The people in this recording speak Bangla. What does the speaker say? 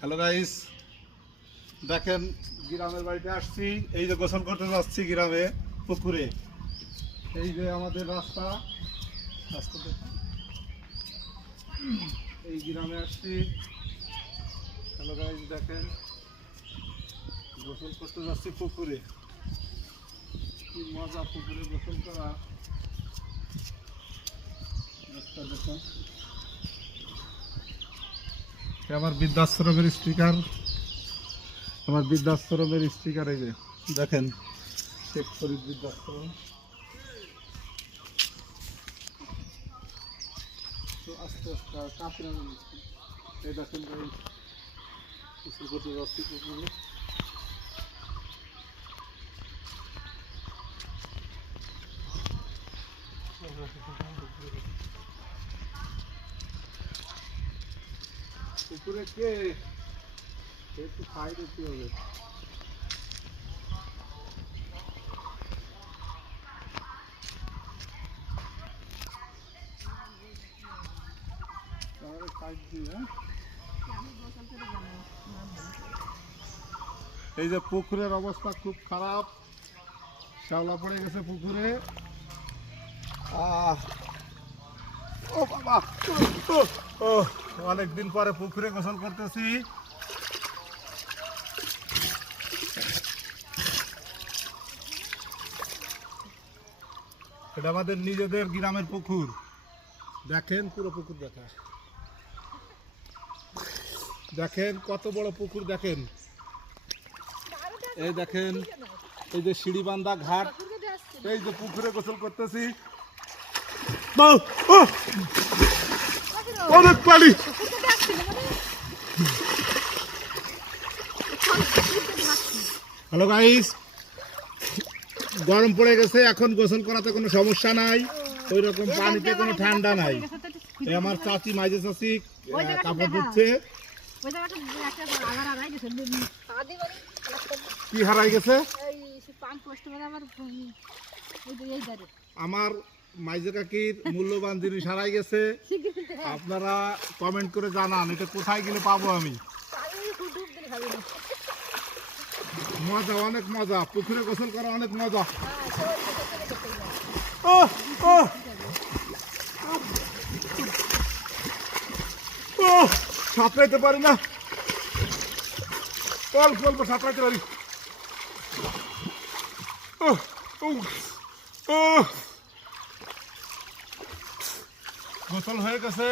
হ্যালো গাইস, দেখেন গ্রামের বাড়িতে আসছি। এই যে গোসল করতে যাচ্ছি গ্রামে পুকুরে। এই যে আমাদের রাস্তা এই গ্রামে আসছি। হ্যালো গাইস, দেখেন গোসল করতে যাচ্ছি পুকুরে। কি মজা পুকুরে গোসল করা। দেখুন আমার বৃদ্ধাশ্রমের স্টিকার, এই যে দেখেন শেখ ফরিদ বৃদ্ধাশ্রম। তো আস্তে আস্তে কাঁপড়ে এই দেখেন গোসল করতে যাচ্ছি পুকুরে। পুকুরে কে একটু খাই দেখতে হবে। এই যে পুকুরের অবস্থা খুব খারাপ, শ্যাওলা পড়ে গেছে পুকুরে। ও বাবা, অনেকদিন পরে পুকুরে গোসল করতেছি। এটা আমাদের নিজেদের গ্রামের পুকুর। দেখেন পুরো পুকুর দেখেন কত বড় পুকুর। দেখেন এই দেখেন এই যে সিঁড়িবান্ধা ঘাট। এই যে পুকুরে গোসল করতেছি। অনেক পানি। হ্যালো গাইস, গরম পড়ে গেছে, এখন গোসল করাতে কোনো সমস্যা নাই। ওই রকম পানিতে কোনো ঠান্ডা নাই। আমার চাচি মাইজে চাচি কাপড় ধুচ্ছে। কি হারাই গেছে? আমার মাইজে কাকির মূল্যবান জিনিস হারাই গেছে। আপনারা কমেন্ট করে জানান এটা কোথায় গেলে পাবো আমি। মজা, অনেক মজা, পুকুরে গোসল করা অনেক মজা। সাঁতরাইতে পারি না, অল্প অল্প সাঁতরাইতে পারি। গোসল হয়ে গেছে।